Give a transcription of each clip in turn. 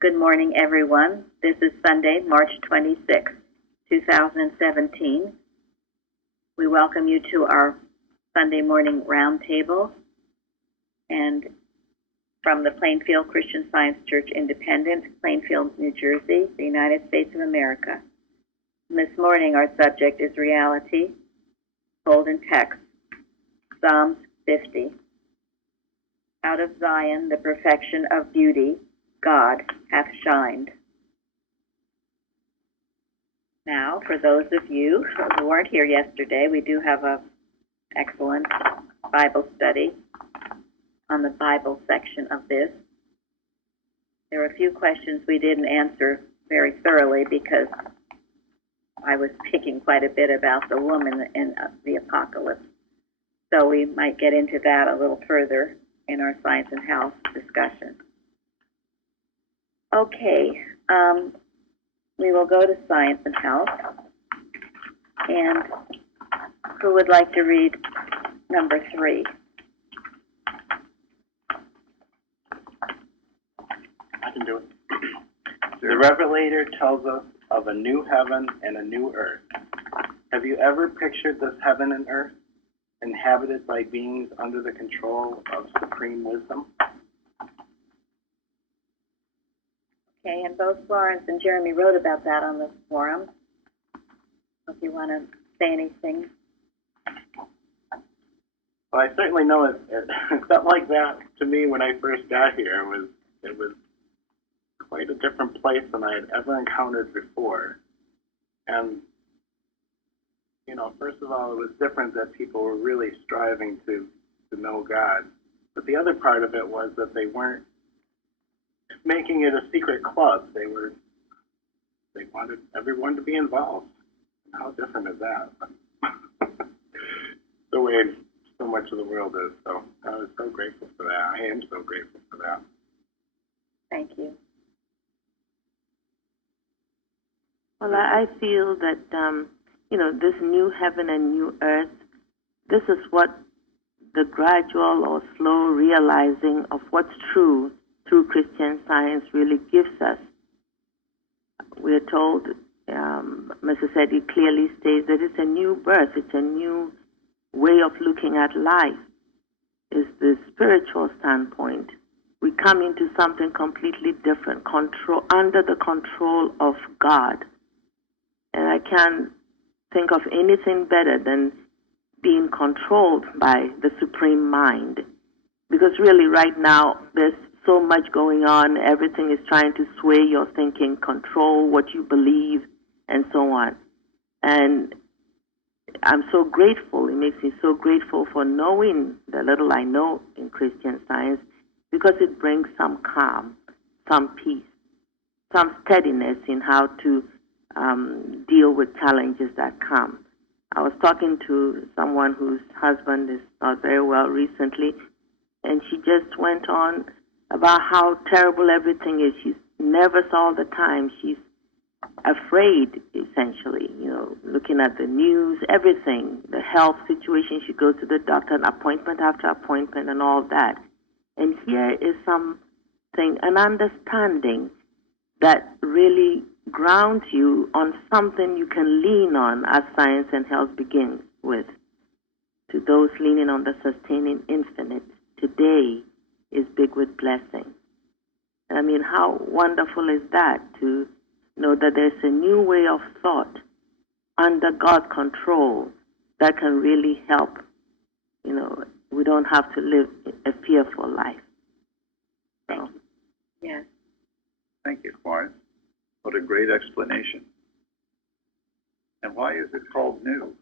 Good morning, everyone. This is Sunday, March 26, 2017. We welcome you to our Sunday morning roundtable, and from the Plainfield Christian Science Church Independent, Plainfield, New Jersey, the United States of America. And this morning our subject is reality, golden text, Psalms 50. Out of Zion, the perfection of beauty, God hath shined. Now, for those of you who weren't here yesterday, we do have an excellent Bible study on the Bible section of this. There were a few questions we didn't answer very thoroughly because I was picking quite a bit about the woman in the Apocalypse. So we might get into that a little further in our Science and Health discussion. Okay, we will go to Science and Health. And who would like to read number 3? I can do it. The Revelator tells us of a new heaven and a new earth. Have you ever pictured this heaven and earth, inhabited by beings under the control of supreme wisdom? Okay, and both Florence and Jeremy wrote about that on the forum. If you want to say anything. Well, I certainly know it felt like that to me when I first got here. It was quite a different place than I had ever encountered before. And, you know, first of all, it was different that people were really striving to know God. But the other part of it was that they weren't making it a secret club. They wanted everyone to be involved. How different is that? The way so much of the world is. So I was so grateful for that. I am so grateful for that. Thank you. Well, I feel that, this new heaven and new earth, this is what the gradual or slow realizing of what's true through Christian Science really gives us. We are told, Mrs. Eddy clearly states that it's a new birth, it's a new way of looking at life. It's the spiritual standpoint. We come into something completely different, under the control of God. And I can't think of anything better than being controlled by the Supreme Mind. Because really right now, there's so much going on. Everything is trying to sway your thinking, control what you believe, and so on. And I'm so grateful. It makes me so grateful for knowing the little I know in Christian Science, because it brings some calm, some peace, some steadiness in how to deal with challenges that come. I was talking to someone whose husband is not very well recently, and she just went on about how terrible everything is. She's nervous all the time. She's afraid, essentially, looking at the news, everything, the health situation. She goes to the doctor, appointment after appointment, and all that. And here is something, an understanding that really grounds you on something you can lean on as Science and Health begins with. To those leaning on the sustaining infinite, today is big with blessing. I mean, how wonderful is that to know that there's a new way of thought under God's control that can really help. We don't have to live a fearful life. So, yes. Thank you, Florence. What a great explanation. And why is it called new?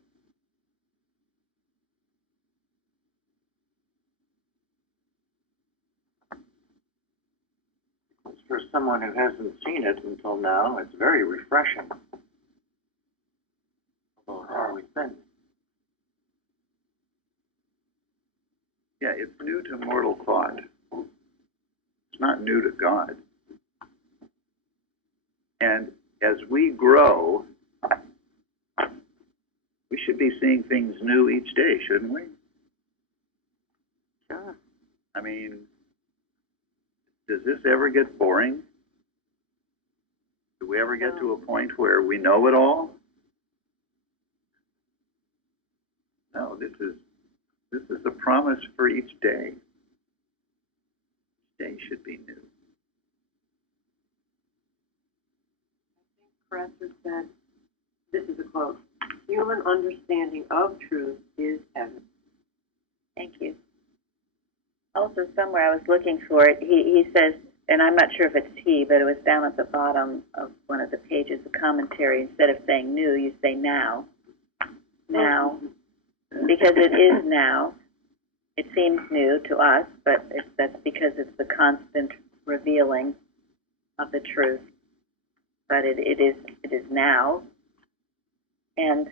For someone who hasn't seen it until now, it's very refreshing. Although, how are we been? Yeah, it's new to mortal thought. It's not new to God. And as we grow, we should be seeing things new each day, shouldn't we? Sure. I mean, does this ever get boring? Do we ever get to a point where we know it all? No, this is the promise for each day. Each day should be new. Professor said, this is a quote, human understanding of truth is heaven. Thank you. Also, somewhere I was looking for it, he says, and I'm not sure if it's he, but it was down at the bottom of one of the pages of commentary. Instead of saying new, you say now. Now. Because it is now. It seems new to us, but that's because it's the constant revealing of the truth. But it is now. And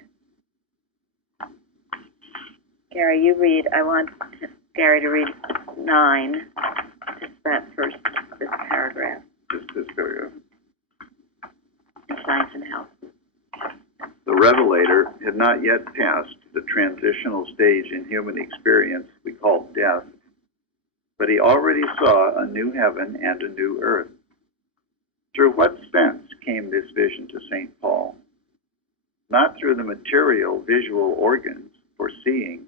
Gary, you read. I want Gary to read 9, just that first, this paragraph. Just this paragraph. In Science and Health. The revelator had not yet passed the transitional stage in human experience we call death, but he already saw a new heaven and a new earth. Through what sense came this vision to St. Paul? Not through the material visual organs for seeing,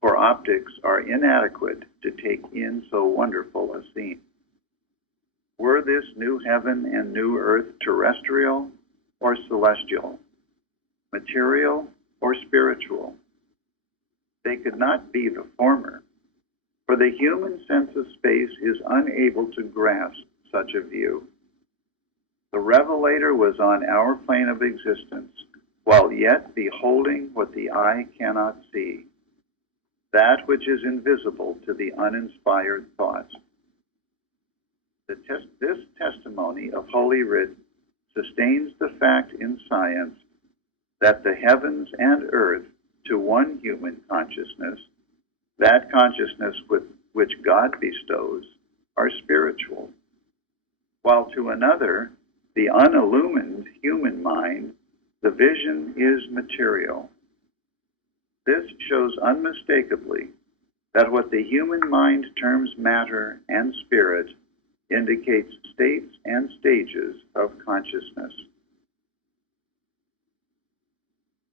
for optics are inadequate to take in so wonderful a scene. Were this new heaven and new earth terrestrial or celestial, material or spiritual? They could not be the former, for the human sense of space is unable to grasp such a view. The revelator was on our plane of existence, while yet beholding what the eye cannot see, that which is invisible to the uninspired thought. This testimony of Holy Writ sustains the fact in science that the heavens and earth to one human consciousness, that consciousness with which God bestows, are spiritual, while to another, the unillumined human mind, the vision is material. This shows unmistakably that what the human mind terms matter and spirit indicates states and stages of consciousness.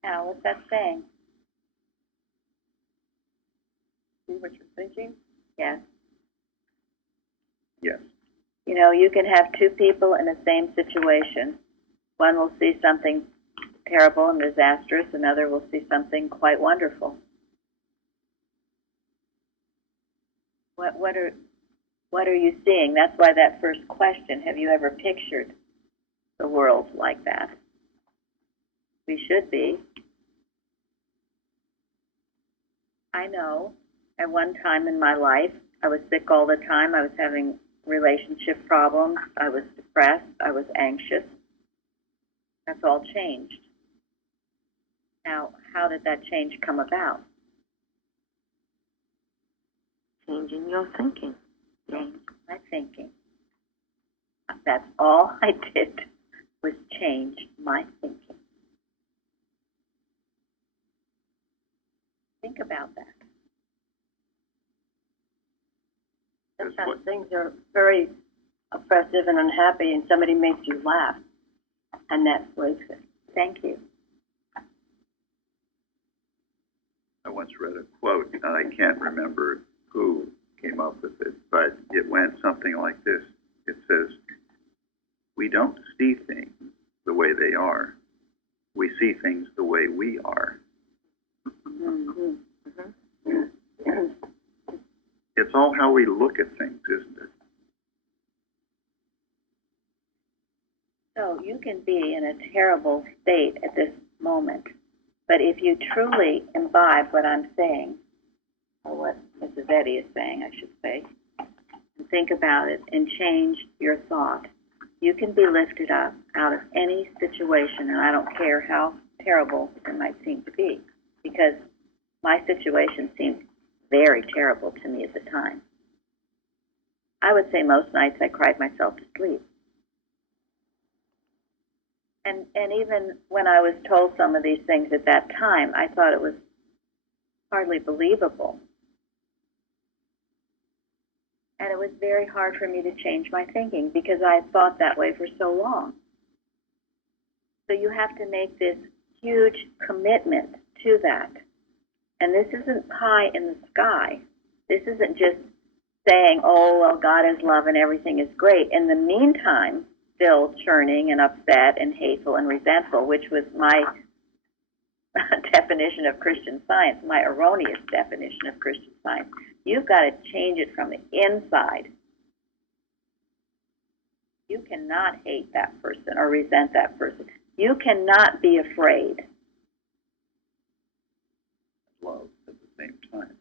Now, what's that saying? See what you're thinking? Yes. Yes. You know, you can have two people in the same situation. One will see something terrible and disastrous, another will see something quite wonderful. What are you seeing? That's why that first question, have you ever pictured the world like that? We should be. I know at one time in my life, I was sick all the time. I was having relationship problems. I was depressed. I was anxious. That's all changed. Now, how did that change come about? Changing your thinking. Change my thinking. That's all I did was change my thinking. Think about that. Sometimes things are very oppressive and unhappy, and somebody makes you laugh, and that breaks it. Thank you. I once read a quote, and I can't remember who came up with it, but it went something like this. It says, we don't see things the way they are. We see things the way we are. Mm-hmm. Mm-hmm. It's all how we look at things, isn't it? So you can be in a terrible state at this moment, but if you truly imbibe what I'm saying, or what Mrs. Eddy is saying, I should say, and think about it and change your thought, you can be lifted up out of any situation, and I don't care how terrible it might seem to be, because my situation seemed very terrible to me at the time. I would say most nights I cried myself to sleep. And even when I was told some of these things at that time, I thought it was hardly believable. And it was very hard for me to change my thinking because I had thought that way for so long. So you have to make this huge commitment to that. And this isn't pie in the sky. This isn't just saying, oh, well, God is love and everything is great. In the meantime, still churning and upset and hateful and resentful, which was my definition of Christian Science, my erroneous definition of Christian Science. You've got to change it from the inside. You cannot hate that person or resent that person. You cannot be afraid. Love at the same time.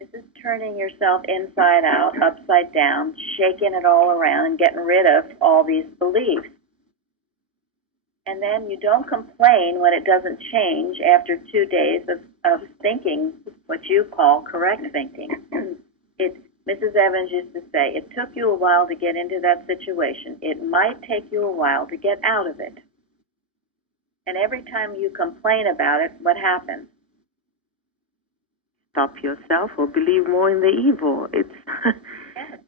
This is turning yourself inside out, upside down, shaking it all around and getting rid of all these beliefs. And then you don't complain when it doesn't change after 2 days of thinking what you call correct thinking. Mrs. Evans used to say, it took you a while to get into that situation. It might take you a while to get out of it. And every time you complain about it, what happens? Stop yourself or believe more in the evil. It's Yes.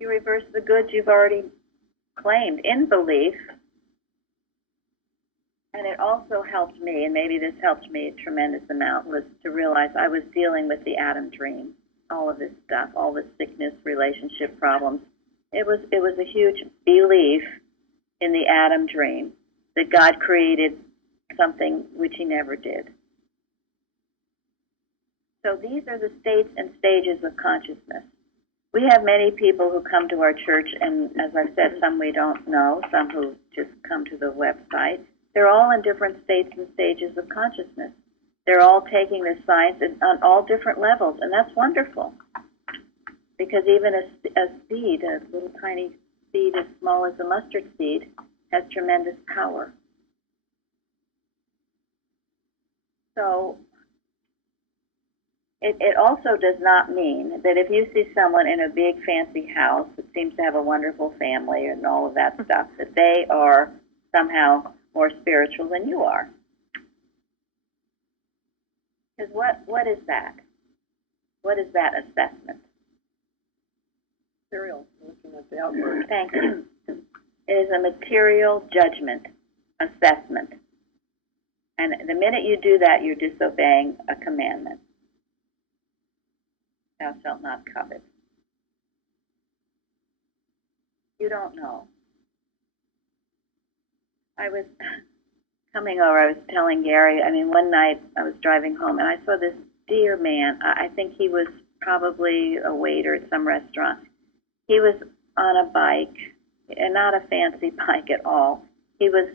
You reverse the goods you've already claimed in belief. And it also helped me, and maybe this helped me a tremendous amount, was to realize I was dealing with the Adam dream, all of this stuff, all the sickness, relationship problems. It was a huge belief in the Adam dream that God created something which he never did. So these are the states and stages of consciousness. We have many people who come to our church, and as I've said, some we don't know, some who just come to the website. They're all in different states and stages of consciousness. They're all taking this science on all different levels, and that's wonderful. Because even a seed, a little tiny seed as small as a mustard seed, has tremendous power. So it also does not mean that if you see someone in a big fancy house that seems to have a wonderful family and all of that stuff, that they are somehow more spiritual than you are. Because what is that? What is that assessment? Material, looking at the outward. Thank you. It is a material judgment, assessment. And the minute you do that, you're disobeying a commandment. Thou shalt not covet. You don't know. I was coming over, I was telling Gary, one night I was driving home and I saw this dear man. I think he was probably a waiter at some restaurant. He was on a bike, and not a fancy bike at all. He was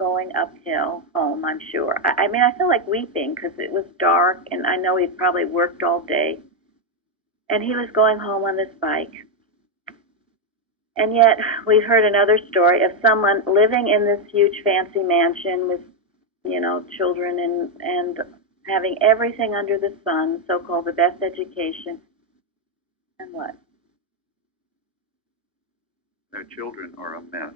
going uphill home, I'm sure. I feel like weeping because it was dark, and I know he'd probably worked all day. And he was going home on this bike. And yet, we've heard another story of someone living in this huge fancy mansion with, children and having everything under the sun, so-called the best education. And what? Their children are a mess.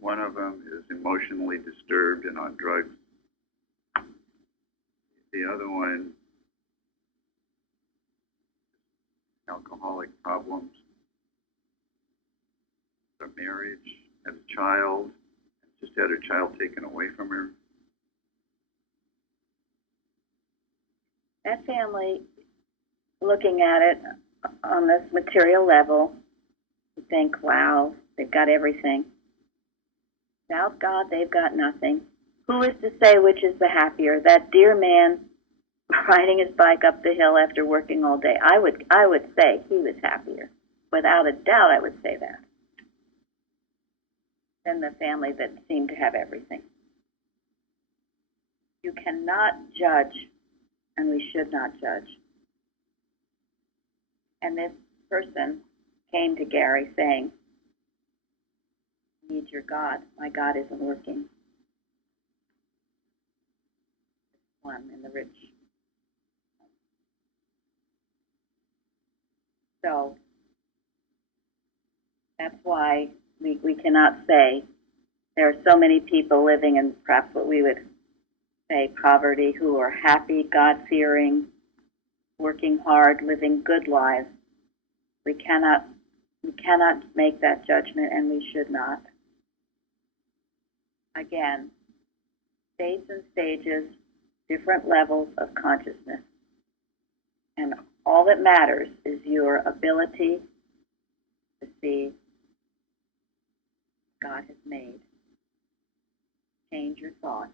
One of them is emotionally disturbed and on drugs. The other one, alcoholic problems, a marriage, has a child, just had her child taken away from her. That family, looking at it on this material level, you think, wow, they've got everything. Without God, they've got nothing. Who is to say which is the happier? That dear man riding his bike up the hill after working all day. I would say he was happier. Without a doubt, I would say that. Than the family that seemed to have everything. You cannot judge, and we should not judge. And this person came to Gary saying, I need your God. My God isn't working. One in the rich. So that's why we cannot say there are so many people living in perhaps what we would say poverty who are happy, God-fearing, working hard, living good lives. We cannot make that judgment, and we should not. Again, states and stages, different levels of consciousness. And all that matters is your ability to see God has made. Change your thought.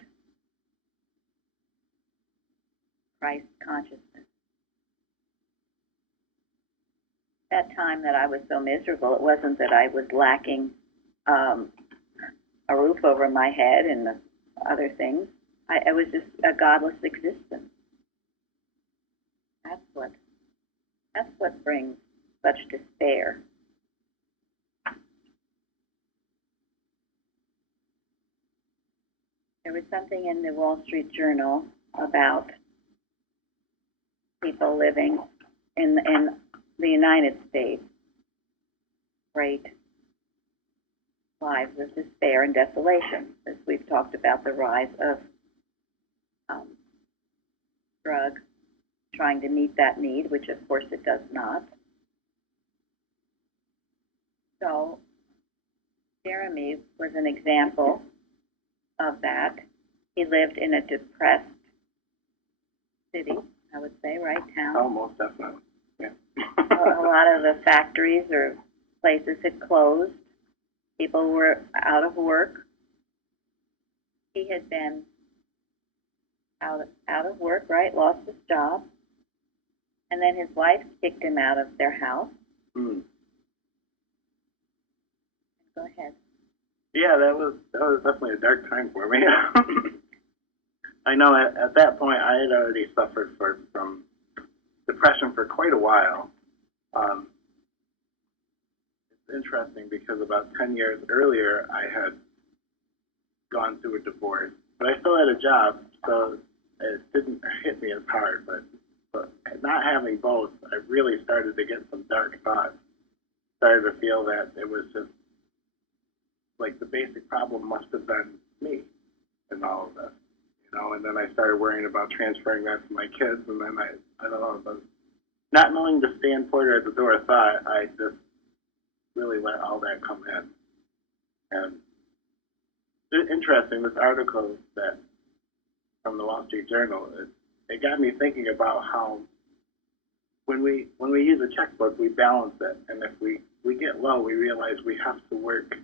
Christ consciousness. That time that I was so miserable, it wasn't that I was lacking a roof over my head and the other things. I was just a godless existence. That's what brings such despair. There was something in the Wall Street Journal about people living in the United States, great lives of despair and desolation, as we've talked about the rise of drugs trying to meet that need, which of course it does not. So Jeremy was an example of that. He lived in a depressed city, I would say, right, town. Oh, most definitely. Yeah. A lot of the factories or places had closed. People were out of work. He had been out of work, right? Lost his job. And then his wife kicked him out of their house. Hmm. Go ahead. Yeah, that was definitely a dark time for me. I know at that point I had already suffered from depression for quite a while. It's interesting because about 10 years earlier I had gone through a divorce, but I still had a job, so it didn't hit me as hard. But not having both, I really started to get some dark thoughts. Started to feel that it was just like the basic problem must have been me in all of this, you know. And then I started worrying about transferring that to my kids, and then I don't know, the not knowing the stand pointer at the door thought, I just really let all that come in. And it's interesting, this article that from the Wall Street Journal, it got me thinking about how when we use a checkbook, we balance it, and if we get low, we realize we have to work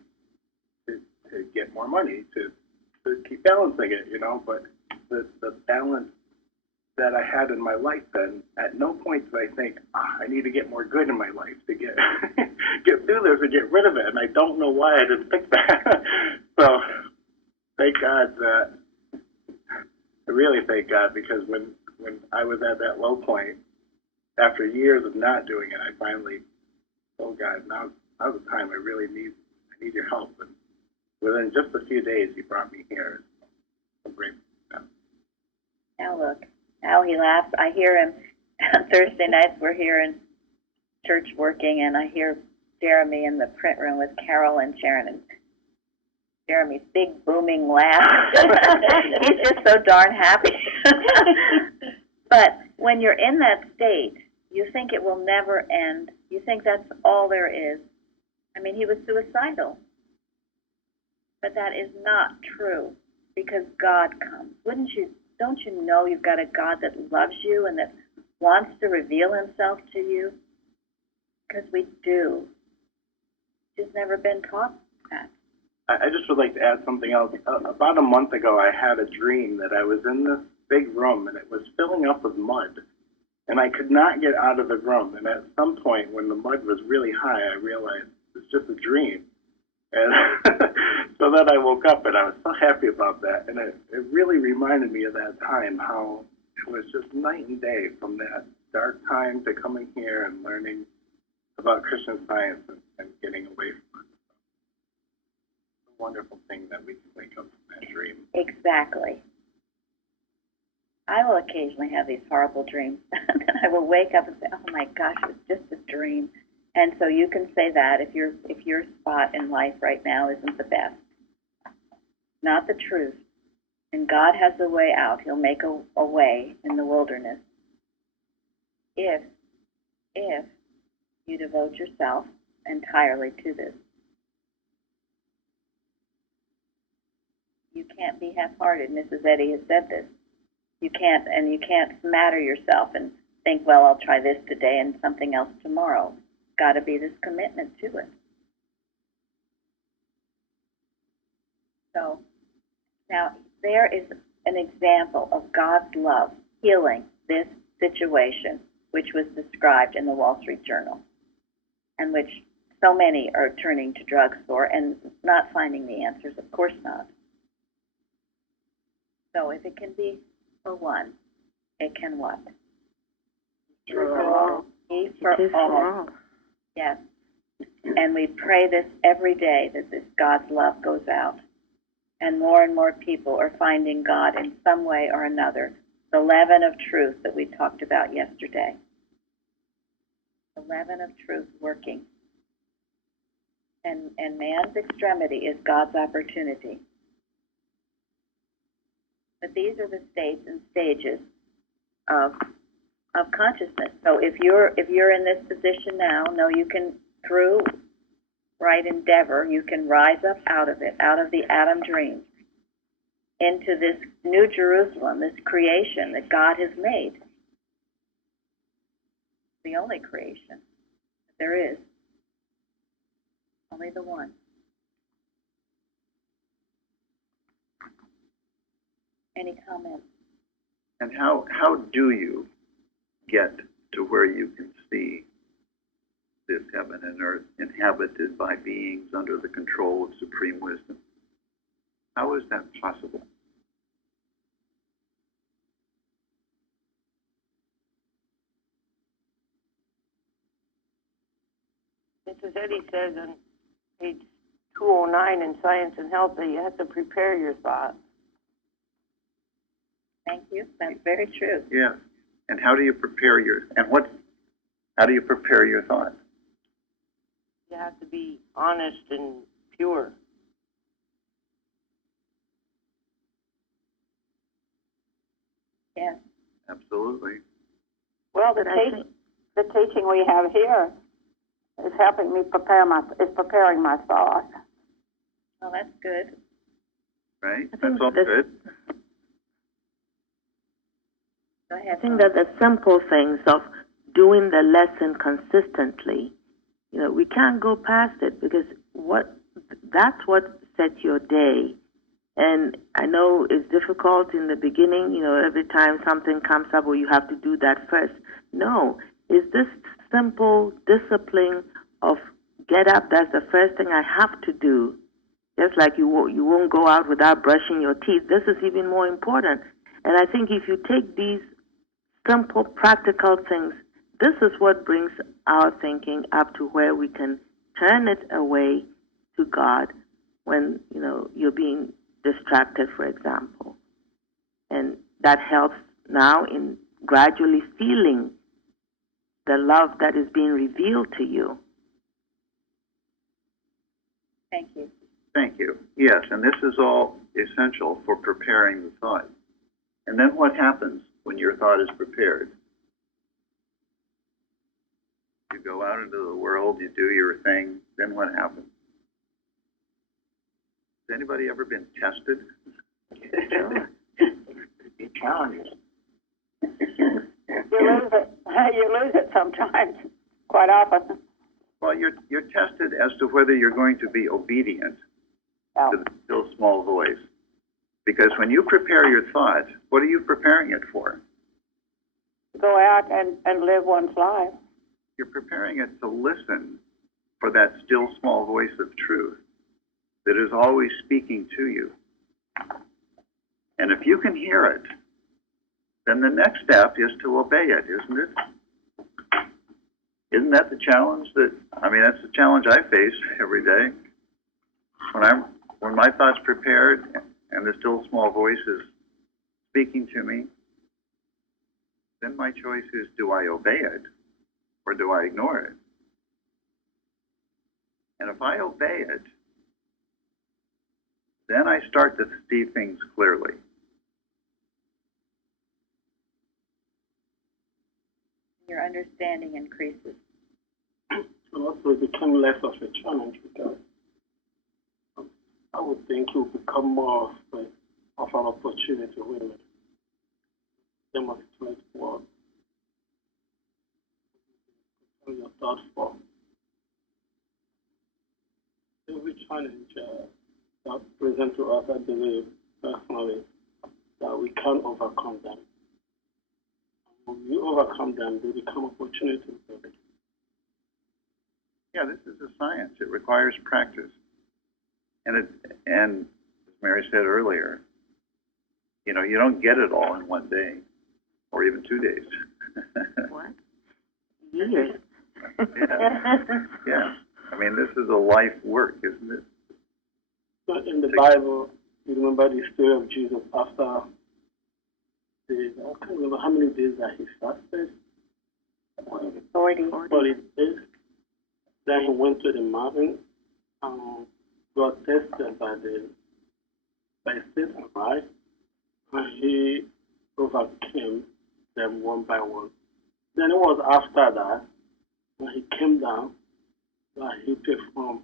to get more money to keep balancing it, you know. But the balance that I had in my life then, at no point did I think, I need to get more good in my life to get get through this and get rid of it, and I don't know why I didn't pick that. So thank God that, I really thank God, because when I was at that low point, after years of not doing it, I finally, oh God, now's the time. I really need your help. And within just a few days, he brought me here. I'm grateful for that. Now look, now he laughs. I hear him on Thursday nights. We're here in church working, and I hear Jeremy in the print room with Carol and Sharon, and Jeremy's big booming laugh. He's just so darn happy. But when you're in that state, you think it will never end. You think that's all there is. I mean, he was suicidal. But that is not true, because God comes. Don't you know you've got a God that loves you and that wants to reveal himself to you? Because we do. It's never been taught that. I just would like to add something else. About a month ago, I had a dream that I was in this big room, and it was filling up with mud. And I could not get out of the room. And at some point, when the mud was really high, I realized it's just a dream. And so then I woke up, and I was so happy about that. And it really reminded me of that time, how it was just night and day from that dark time to coming here and learning about Christian Science and getting away from it. It's a wonderful thing that we can wake up from that dream. Exactly. I will occasionally have these horrible dreams. And then I will wake up and say, oh my gosh, it was just a dream. And so you can say that if your spot in life right now isn't the best. Not the truth. And God has a way out. He'll make a way in the wilderness. if you devote yourself entirely to this. You can't be half-hearted. Mrs. Eddy has said this. You can't smatter yourself and think, well, I'll try this today and something else tomorrow. It's got to be this commitment to it. So now there is an example of God's love healing this situation, which was described in the Wall Street Journal, and which so many are turning to drugs for and not finding the answers. Of course not. So if it can be for one, it can what? For all. Be for all. Yes. And we pray this every day, that this God's love goes out. And more people are finding God in some way or another. The leaven of truth that we talked about yesterday. The leaven of truth working. And man's extremity is God's opportunity. But these are the states and stages of consciousness. So if you're in this position now, know you can, through right endeavor, you can rise up out of it, out of the Adam dream, into this new Jerusalem, this creation that God has made. The only creation that there is. Only the one. Any comments? And how do you get to where you can see this heaven and earth inhabited by beings under the control of supreme wisdom? How is that possible? Mrs. Eddy says on page 209 in Science and Health that you have to prepare your thoughts. Thank you. That's very true. Yeah. And how do you prepare how do you prepare your thoughts? You have to be honest and pure. Yes. Absolutely. Well, the teaching we have here is helping me preparing my thought. Well, that's good. Right? That's all good. Go ahead. I think that the simple things of doing the lesson consistently, we can't go past it, because that's what sets your day. And I know it's difficult in the beginning, every time something comes up, well, you have to do that first. No, it's this simple discipline of get up, that's the first thing I have to do. Just like you won't go out without brushing your teeth. This is even more important. And I think if you take these simple, practical things, this is what brings our thinking up to where we can turn it away to God when, you're being distracted, for example. And that helps now in gradually feeling the love that is being revealed to you. Thank you. Thank you. Yes, and this is all essential for preparing the thought. And then what happens when your thought is prepared? You go out into the world, you do your thing, then what happens? Has anybody ever been tested? Sure. Be challenges. You lose it. You lose it sometimes, quite often. Well, you're tested as to whether you're going to be obedient to the still small voice. Because when you prepare your thought, what are you preparing it for? Go out and live one's life. You're preparing it to listen for that still small voice of truth that is always speaking to you. And if you can hear it, then the next step is to obey it, isn't it? Isn't that the challenge that's the challenge I face every day. When my thought's prepared and the still small voice is speaking to me, then my choice is, do I obey it or do I ignore it? And if I obey it, then I start to see things clearly. Your understanding increases. And also it became less of a challenge because I would think it would become more of an opportunity. Wait a minute. Demonstrate what your thoughts for. Every challenge that present to us, I believe personally, that we can overcome them. When we overcome them, they become opportunities. Yeah, this is a science. It requires practice. And as Mary said earlier, you don't get it all in one day or even 2 days. What? Years. Yeah. I mean, this is a life work, isn't it? So in the Bible, you remember the story of Jesus after I can't remember how many days that he fasted. 40 days. Then he went to the mountain, got tested by Satan, right? And he overcame them one by one. Then it was after that, when he came down, that he performed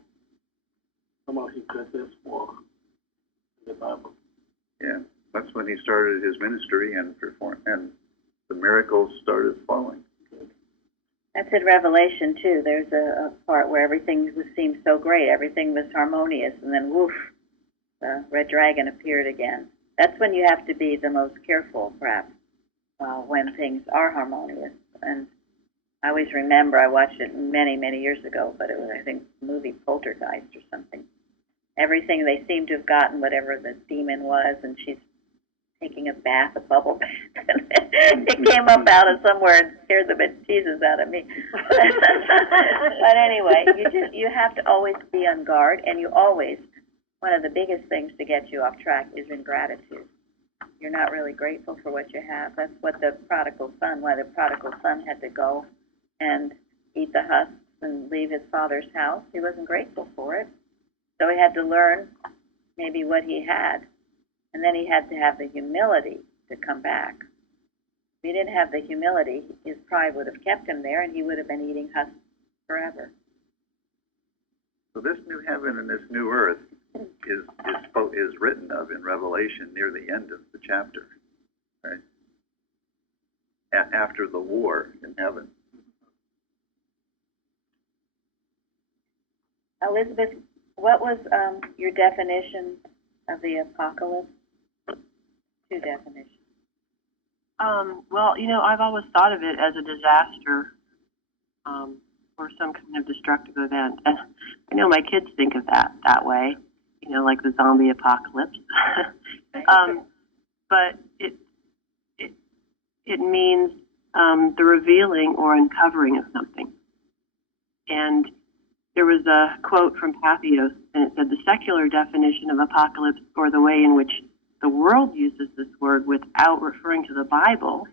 some of his greatest work in the Bible. Yeah. That's when he started his ministry and and the miracles started flowing. That's in Revelation, too. There's a part where everything seemed so great. Everything was harmonious, and then woof, the red dragon appeared again. That's when you have to be the most careful, perhaps, when things are harmonious. And I always remember, I watched it many, many years ago, but it was, I think, the movie Poltergeist or something. Everything, they seem to have gotten whatever the demon was, and she's taking a bath, a bubble bath, and it came up out of somewhere and scared the bejesus out of me. But anyway, you have to always be on guard, and one of the biggest things to get you off track is ingratitude. You're not really grateful for what you have. That's why the prodigal son had to go and eat the husks and leave his father's house. He wasn't grateful for it. So he had to learn maybe what he had. And then he had to have the humility to come back. If he didn't have the humility, his pride would have kept him there, and he would have been eating husks forever. So this new heaven and this new earth is written of in Revelation near the end of the chapter, right? After the war in heaven. Elizabeth, what was your definition of the apocalypse? 2 definitions. Well, I've always thought of it as a disaster or some kind of destructive event. And I know my kids think of that way, like the zombie apocalypse. But it means the revealing or uncovering of something. And there was a quote from Patheos, and it said, the secular definition of apocalypse, or the way in which the world uses this word without referring to the Bible,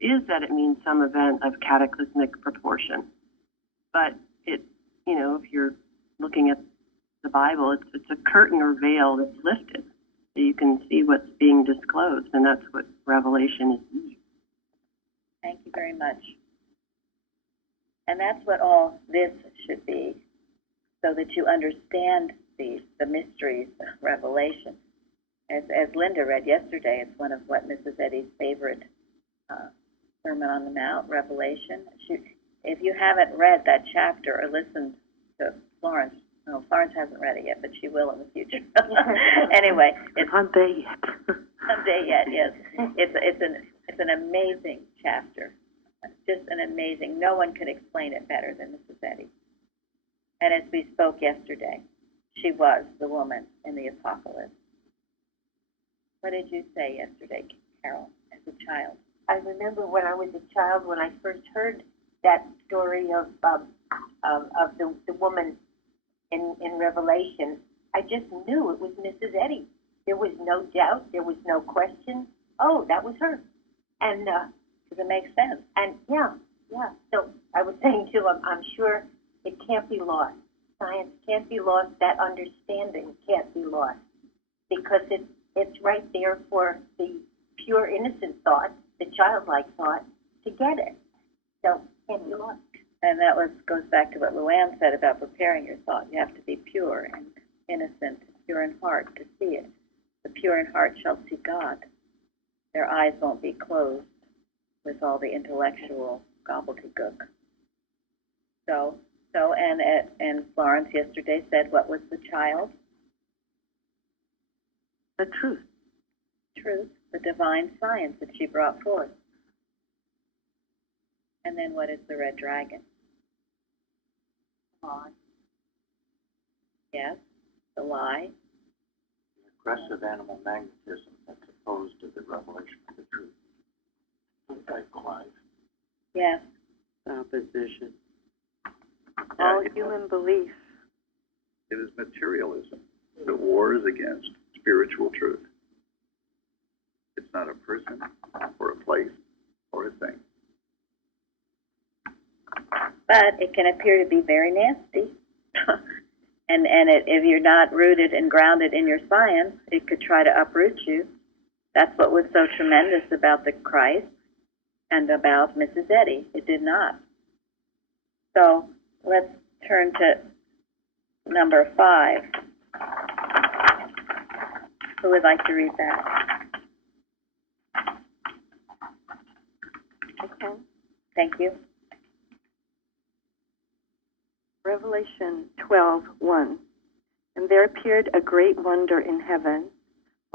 is that it means some event of cataclysmic proportion. But if you're looking at the Bible, it's a curtain or veil that's lifted, so you can see what's being disclosed, and that's what Revelation is. Thank you very much. And that's what all this should be, so that you understand the mysteries of Revelation. As Linda read yesterday, it's one of Mrs. Eddy's favorite Sermon on the Mount, Revelation. If you haven't read that chapter or listened to Florence, no, Florence hasn't read it yet, but she will in the future. Anyway, it's Someday yet. Someday yet, yes. It's an amazing chapter. Just an amazing. No one could explain it better than Mrs. Eddy. And as we spoke yesterday, she was the woman in the apocalypse. What did you say yesterday, Carol, as a child? I remember when I was a child, when I first heard that story of the woman in Revelation, I just knew it was Mrs. Eddy. There was no doubt. There was no question. Oh, that was her. And does it make sense? And yeah. So I was saying too, I'm sure it can't be lost. Science can't be lost. That understanding can't be lost, because it's right there for the pure innocent thought, the childlike thought, to get it. So, and you look. And that goes back to what Luann said about preparing your thought. You have to be pure and innocent, pure in heart to see it. The pure in heart shall see God. Their eyes won't be closed with all the intellectual gobbledygook. And Florence yesterday said, what was the child? The truth. Truth, the divine science that she brought forth. And then what is the red dragon? Lie. Yes, the lie. The aggressive animal magnetism that's opposed to the revelation of the truth. Antichrist. Yes. Opposition. Yeah, All human belief. it is materialism. The war is against spiritual truth. It's not a person or a place or a thing. But it can appear to be very nasty. If you're not rooted and grounded in your science, it could try to uproot you. That's what was so tremendous about the Christ and about Mrs. Eddy. It did not. So let's turn to number 5. Who would like to read that? I can. Thank you. Revelation 12:1. And there appeared a great wonder in heaven,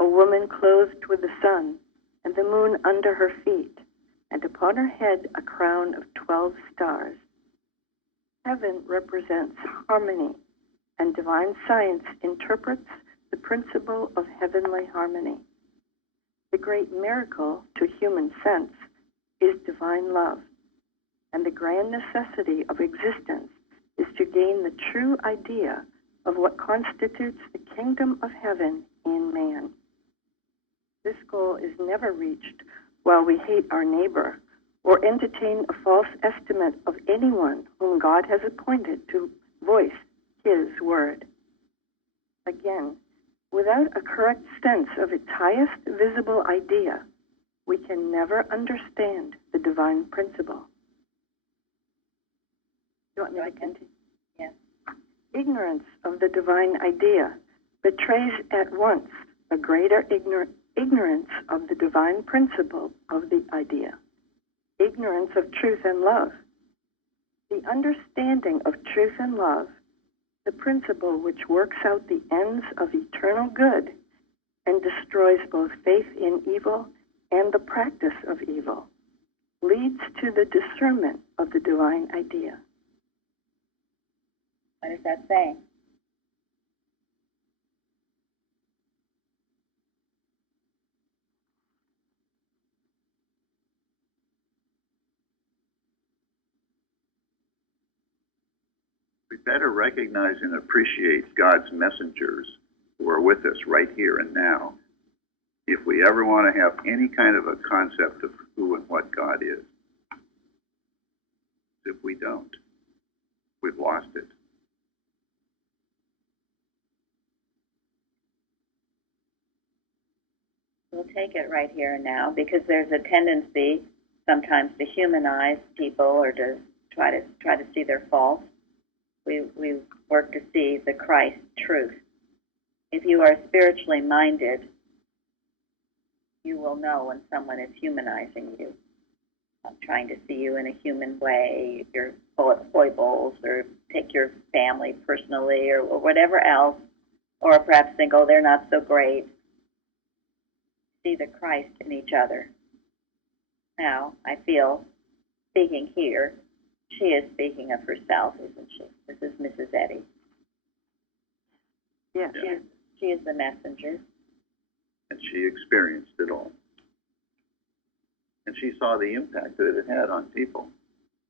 a woman clothed with the sun, and the moon under her feet, and upon her head a crown of 12 stars. Heaven represents harmony, and divine science interprets the principle of heavenly harmony. The great miracle to human sense is divine love, and the grand necessity of existence is to gain the true idea of what constitutes the kingdom of heaven in man. This goal is never reached while we hate our neighbor or entertain a false estimate of anyone whom God has appointed to voice his word. Again, without a correct sense of its highest visible idea, we can never understand the divine principle. You want me to continue? Yes. Ignorance of the divine idea betrays at once a greater ignorance of the divine principle of the idea, ignorance of truth and love. The understanding of truth and love, the principle which works out the ends of eternal good and destroys both faith in evil and the practice of evil, leads to the discernment of the divine idea. What is that saying? We better recognize and appreciate God's messengers who are with us right here and now if we ever want to have any kind of a concept of who and what God is. If we don't, we've lost it. We'll take it right here and now because there's a tendency sometimes to humanize people or to try to see their faults. We work to see the Christ truth. If you are spiritually minded, you will know when someone is humanizing you, trying to see you in a human way, your foibles, or take your family personally, or whatever else, or perhaps think, oh, they're not so great. See the Christ in each other. Now, I feel, speaking here, she is speaking of herself, isn't she? This is Mrs. Eddy. Yes. She is the messenger. And she experienced it all. And she saw the impact that it had on people.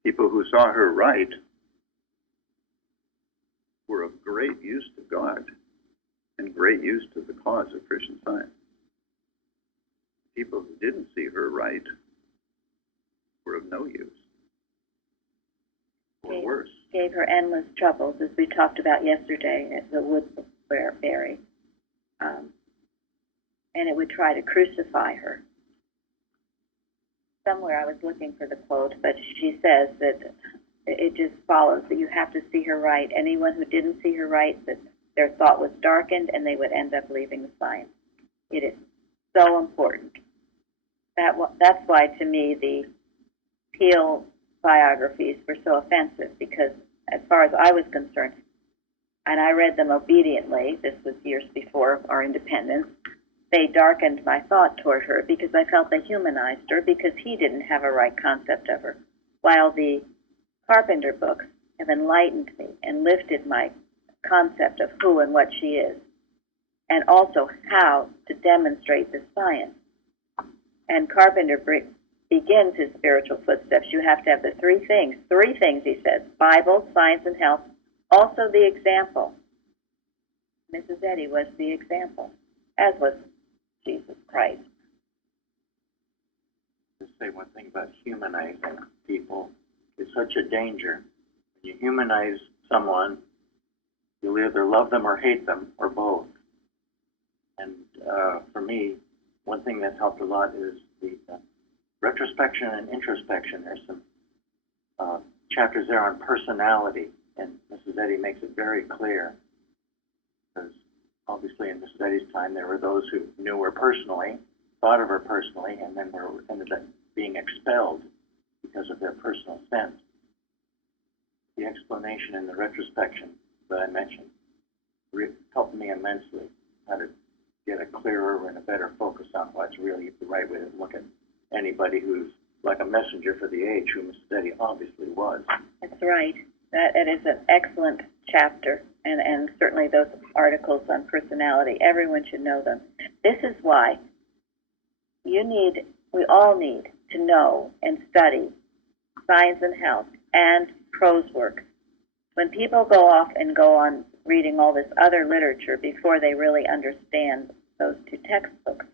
People who saw her right were of great use to God and great use to the cause of Christian Science. People who didn't see her right were of no use, or worse. Gave her endless troubles, as we talked about yesterday at the Woodbury. And it would try to crucify her. Somewhere I was looking for the quote, but she says that it just follows that you have to see her right. Anyone who didn't see her right, that their thought was darkened and they would end up leaving the science. It is so important. That's why, to me, the Peel biographies were so offensive, because as far as I was concerned, and I read them obediently, this was years before our independence, they darkened my thought toward her because I felt they humanized her because he didn't have a right concept of her, while the Carpenter books have enlightened me and lifted my concept of who and what she is, and also how to demonstrate the science. And Carpenter begins his spiritual footsteps. You have to have the three things, he says: Bible, science, and health. Also the example. Mrs. Eddy was the example, as was Jesus Christ. To say one thing about humanizing people is such a danger. When you humanize someone, you'll either love them or hate them, or both. And for me, one thing that's helped a lot is the retrospection and introspection. There's some chapters there on personality, and Mrs. Eddy makes it very clear. Because obviously in Mrs. Eddy's time, there were those who knew her personally, thought of her personally, and then ended up being expelled because of their personal sense. The explanation and the retrospection that I mentioned helped me immensely how to get a clearer and a better focus on what's really the right way to look at anybody who's like a messenger for the age, who Mrs. Eddy obviously was. That's right. That is an excellent chapter, and certainly those articles on personality, everyone should know them. This is why we all need to know and study science and health and prose work. When people go off and go on reading all this other literature before they really understand those two textbooks,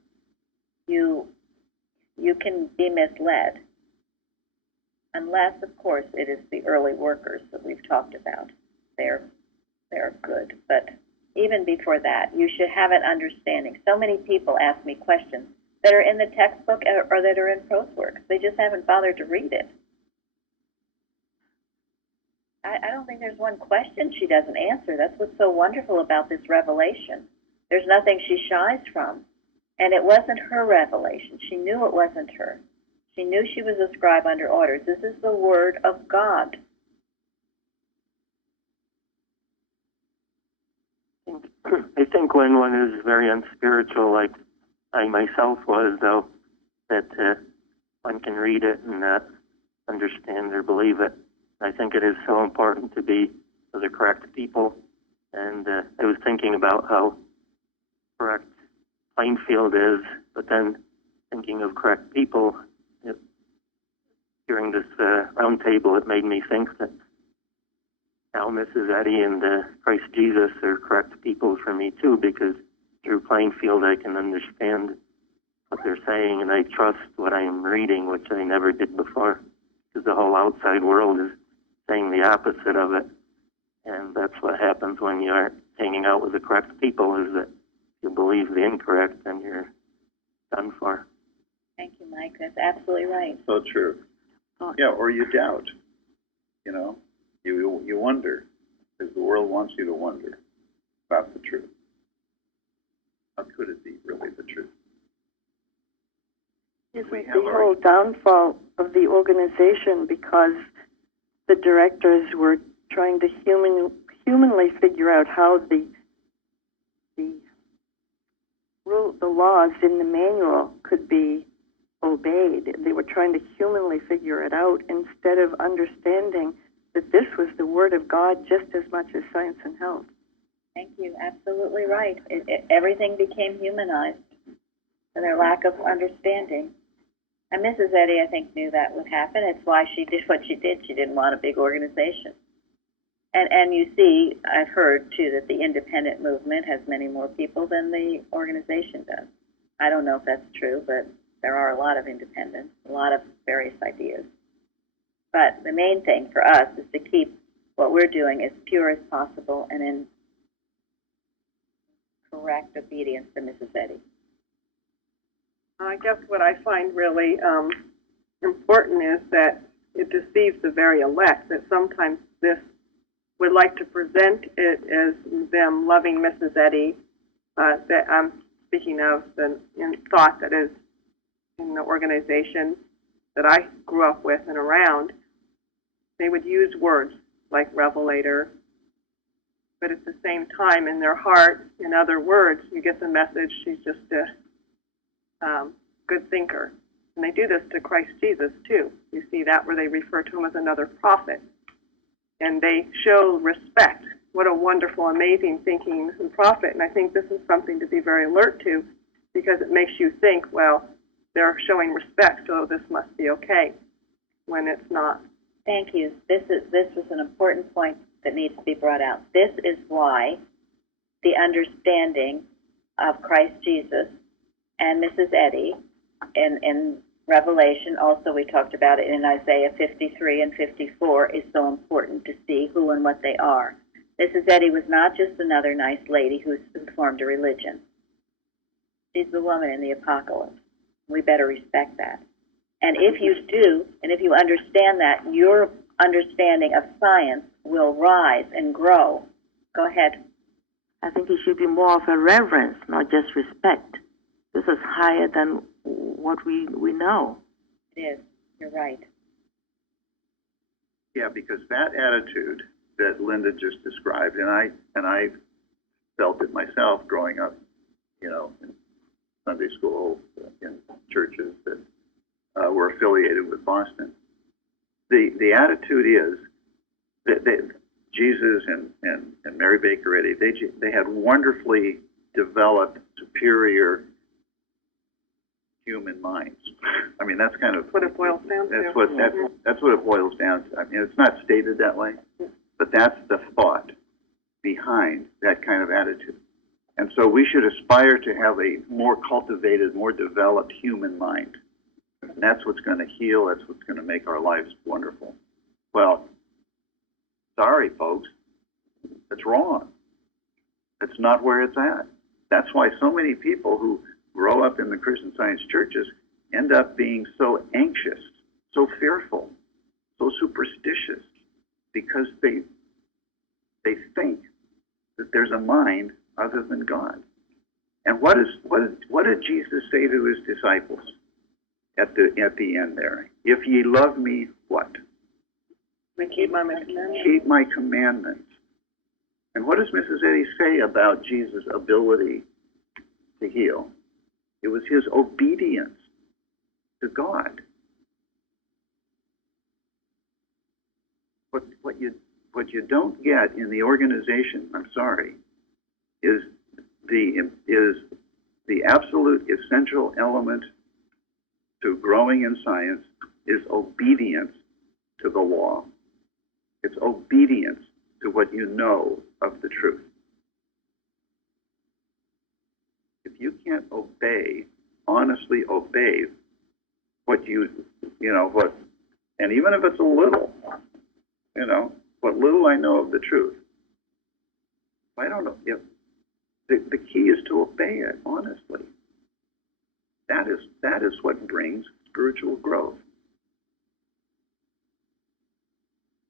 you can be misled. Unless, of course, it is the early workers that we've talked about. They're good. But even before that, you should have an understanding. So many people ask me questions that are in the textbook or that are in prose works. They just haven't bothered to read it. I don't think there's one question she doesn't answer. That's what's so wonderful about this revelation. There's nothing she shies from. And it wasn't her revelation. She knew it wasn't her. She knew she was a scribe under orders. This is the Word of God. I think when one is very unspiritual, like I myself was, though, that one can read it and not understand or believe it. I think it is so important to be with the correct people. And I was thinking about how correct Plainfield is, but then thinking of correct people, during this roundtable, it made me think that now Mrs. Eddy and Christ Jesus are correct people for me too, because through Plainfield I can understand what they're saying, and I trust what I'm reading, which I never did before, because the whole outside world is saying the opposite of it. And that's what happens when you aren't hanging out with the correct people, is that you believe the incorrect and you're done for. Thank you, Mike. That's absolutely right. So true. Yeah, or you doubt. You wonder, because the world wants you to wonder about the truth. How could it be really the truth? Isn't the whole downfall of the organization because the directors were trying to humanly figure out how the laws in the manual could be obeyed. They were trying to humanly figure it out instead of understanding that this was the Word of God just as much as science and health. Thank you. Absolutely right. Everything became humanized for their lack of understanding. And Mrs. Eddy, I think, knew that would happen. It's why she did what she did. She didn't want a big organization. And you see, I've heard, too, that the independent movement has many more people than the organization does. I don't know if that's true, but there are a lot of independents, a lot of various ideas. But the main thing for us is to keep what we're doing as pure as possible and in correct obedience to Mrs. Eddy. I guess what I find really important is that it deceives the very elect, that sometimes this would like to present it as them loving Mrs. Eddy, that I'm speaking of the thought that is in the organization that I grew up with and around. They would use words like revelator, but at the same time, in their heart, in other words, you get the message she's just a good thinker. And they do this to Christ Jesus, too. You see that where they refer to him as another prophet. And they show respect. What a wonderful, amazing thinking prophet. And I think this is something to be very alert to, because it makes you think, well, they're showing respect, so this must be okay, when it's not. Thank you. This was an important point that needs to be brought out. This is why the understanding of Christ Jesus and Mrs. Eddy in Revelation, also we talked about it in Isaiah 53 and 54, is so important to see who and what they are. Mrs. Eddy was not just another nice lady who formed a religion. She's the woman in the apocalypse. We better respect that. And if you do, and if you understand that, your understanding of science will rise and grow. Go ahead. I think it should be more of a reverence, not just respect. This is higher than what we know. It is. You're right. Yeah, because that attitude that Linda just described, and I felt it myself growing up, in Sunday school, in churches that were affiliated with Boston. The attitude is that Jesus and Mary Baker Eddy, they had wonderfully developed superior human minds. I mean, that's kind of what it boils down to. That's what it boils down to. I mean, it's not stated that way, but that's the thought behind that kind of attitude. And so we should aspire to have a more cultivated, more developed human mind. And that's what's going to heal. That's what's going to make our lives wonderful. Well, sorry, folks. That's wrong. That's not where it's at. That's why so many people who grow up in the Christian Science churches end up being so anxious, so fearful, so superstitious, because they think that there's a mind other than God. And what did Jesus say to his disciples at the end there? If ye love me, what? Keep my commandments. Keep my commandments. And what does Mrs. Eddy say about Jesus' ability to heal? It was his obedience to God. What you don't get in the organization, I'm sorry, is the absolute essential element to growing in science is obedience to the law. It's obedience to what you know of the truth. If you can't honestly obey what and even if it's a little, what little I know of the truth, I don't know, if the key is to obey it honestly. That is what brings spiritual growth.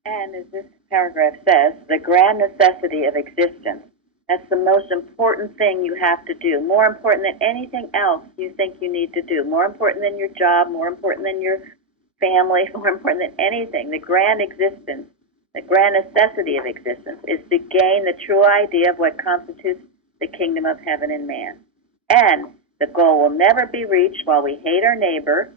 And as this paragraph says, the grand necessity of existence. That's the most important thing you have to do, more important than anything else you think you need to do, more important than your job, more important than your family, more important than anything. The grand existence, the grand necessity of existence is to gain the true idea of what constitutes the kingdom of heaven in man. And the goal will never be reached while we hate our neighbor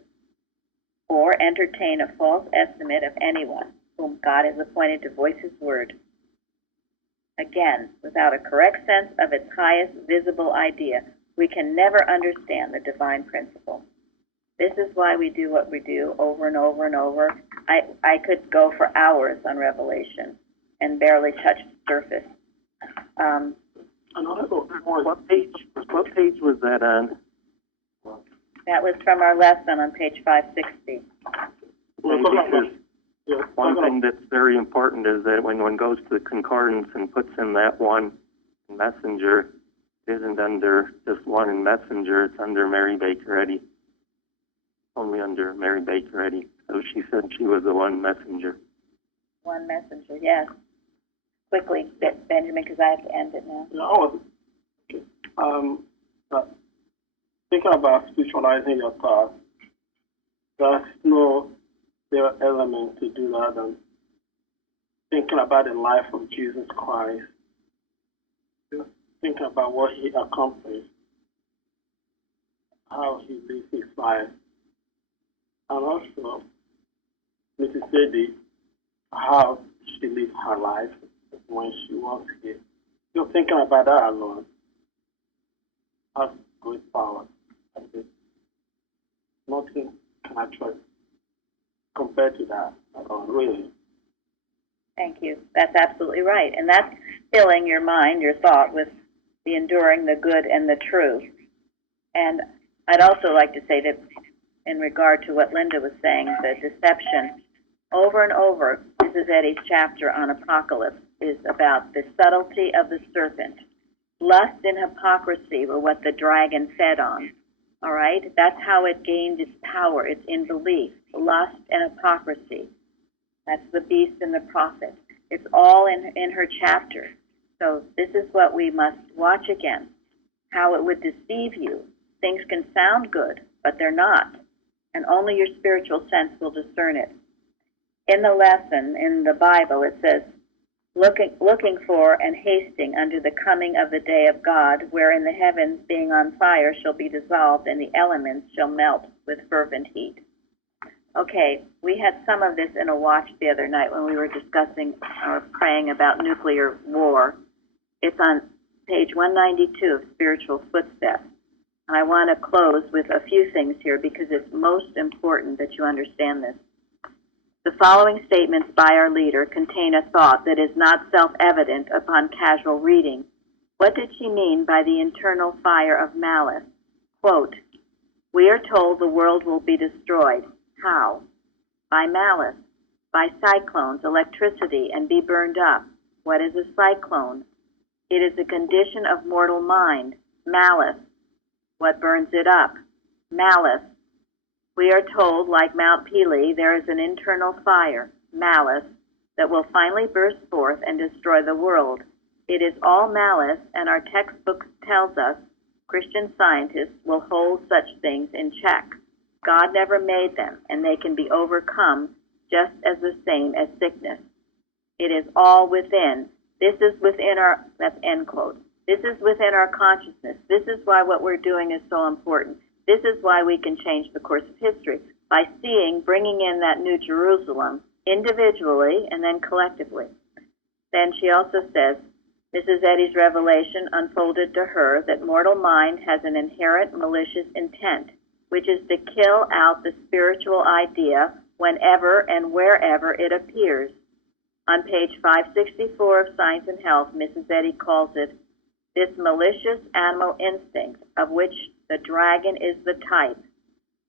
or entertain a false estimate of anyone whom God has appointed to voice his word. Again, without a correct sense of its highest visible idea, we can never understand the divine principle. This is why we do what we do over and over and over. I could go for hours on Revelation and barely touch the surface. What page was that on? That was from our lesson on page 560. One thing that's very important is that when one goes to the concordance and puts in that one messenger, it isn't under just one in messenger, it's under Mary Baker Eddy. Only under Mary Baker Eddy. So she said she was the one messenger. One messenger, yes. Quickly, Benjamin, because I have to end it now. Yeah, I was thinking about spiritualizing your thoughts. There's no better element to do that than thinking about the life of Jesus Christ. Just thinking about what he accomplished, how he lived his life, and also Mrs. Eddy, how she lived her life when she was here. Just thinking about that alone has great power. I think nothing can actually compare to that at all, really. Thank you. That's absolutely right. And that's filling your mind, your thought, with the enduring, the good, and the true. And I'd also like to say that in regard to what Linda was saying, the deception, over and over, Mrs. Eddy's chapter on Apocalypse is about the subtlety of the serpent. Lust and hypocrisy were what the dragon fed on. All right? That's how it gained its power. It's in belief. Lust and hypocrisy. That's the beast and the prophet. It's all in her chapter. So this is what we must watch against, how it would deceive you. Things can sound good, but they're not. And only your spiritual sense will discern it. In the lesson, in the Bible, it says, looking for and hasting unto the coming of the day of God, wherein the heavens being on fire shall be dissolved, and the elements shall melt with fervent heat. Okay, we had some of this in a watch the other night when we were discussing or praying about nuclear war. It's on page 192 of Spiritual Footsteps. And I want to close with a few things here because it's most important that you understand this. The following statements by our leader contain a thought that is not self-evident upon casual reading. What did she mean by the internal fire of malice? Quote, we are told the world will be destroyed. How? By malice, by cyclones, electricity, and be burned up. What is a cyclone? It is a condition of mortal mind, malice. What burns it up? Malice. We are told, like Mount Pelee, there is an internal fire, malice, that will finally burst forth and destroy the world. It is all malice, and our textbook tells us Christian scientists will hold such things in check. God never made them, and they can be overcome just as the same as sickness. It is all within. This is within our, that's end quote. This is within our consciousness. This is why what we're doing is so important. This is why we can change the course of history, by seeing, bringing in that new Jerusalem individually and then collectively. Then she also says, Mrs. Eddy's revelation unfolded to her that mortal mind has an inherent malicious intent, which is to kill out the spiritual idea whenever and wherever it appears. On page 564 of Science and Health, Mrs. Eddy calls it, this malicious animal instinct of which the dragon is the type.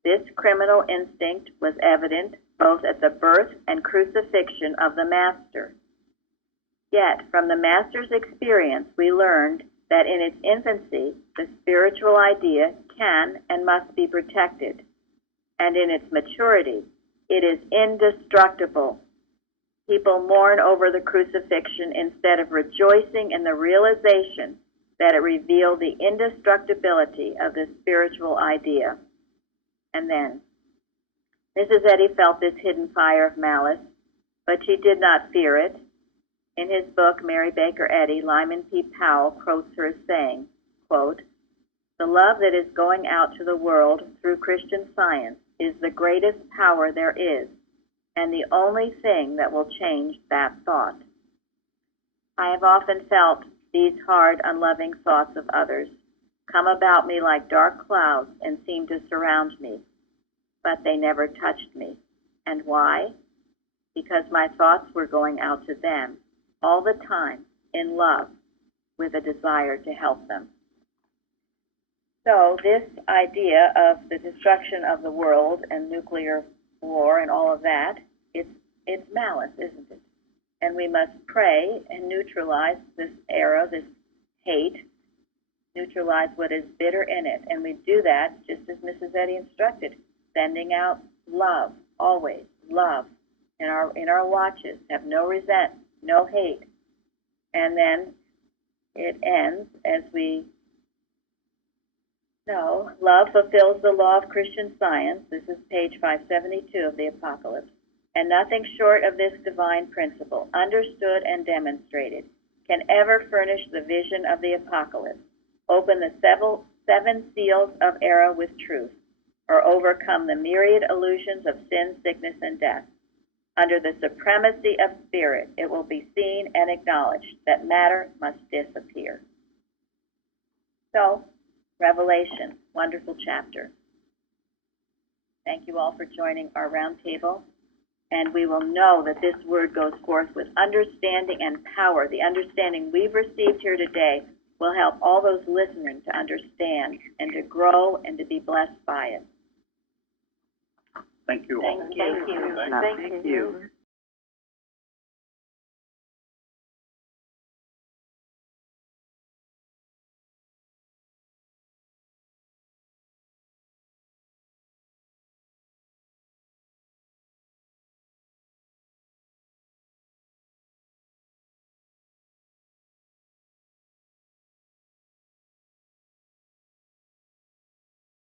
This criminal instinct was evident both at the birth and crucifixion of the Master. Yet, from the Master's experience, we learned that in its infancy, the spiritual idea can and must be protected, and in its maturity, it is indestructible. People mourn over the crucifixion instead of rejoicing in the realization that it revealed the indestructibility of the spiritual idea. And then, Mrs. Eddy felt this hidden fire of malice, but she did not fear it. In his book, Mary Baker Eddy, Lyman P. Powell quotes her as saying, quote, the love that is going out to the world through Christian Science is the greatest power there is, and the only thing that will change that thought. I have often felt these hard, unloving thoughts of others come about me like dark clouds and seem to surround me, but they never touched me. And why? Because my thoughts were going out to them all the time in love with a desire to help them. So this idea of the destruction of the world and nuclear war and all of that, it's malice, isn't it? And we must pray and neutralize this error, this hate, neutralize what is bitter in it. And we do that just as Mrs. Eddy instructed, sending out love, always love in our watches, have no resent, no hate. And then it ends as we know, love fulfills the law of Christian Science. This is page 572 of the Apocalypse. And nothing short of this divine principle, understood and demonstrated, can ever furnish the vision of the Apocalypse, open the seven seals of error with truth, or overcome the myriad illusions of sin, sickness, and death. Under the supremacy of spirit, it will be seen and acknowledged that matter must disappear. So, Revelation, wonderful chapter. Thank you all for joining our roundtable. And we will know that this word goes forth with understanding and power. The understanding we've received here today will help all those listening to understand and to grow and to be blessed by it. Thank you all. Thank you. Thank you. Thank you.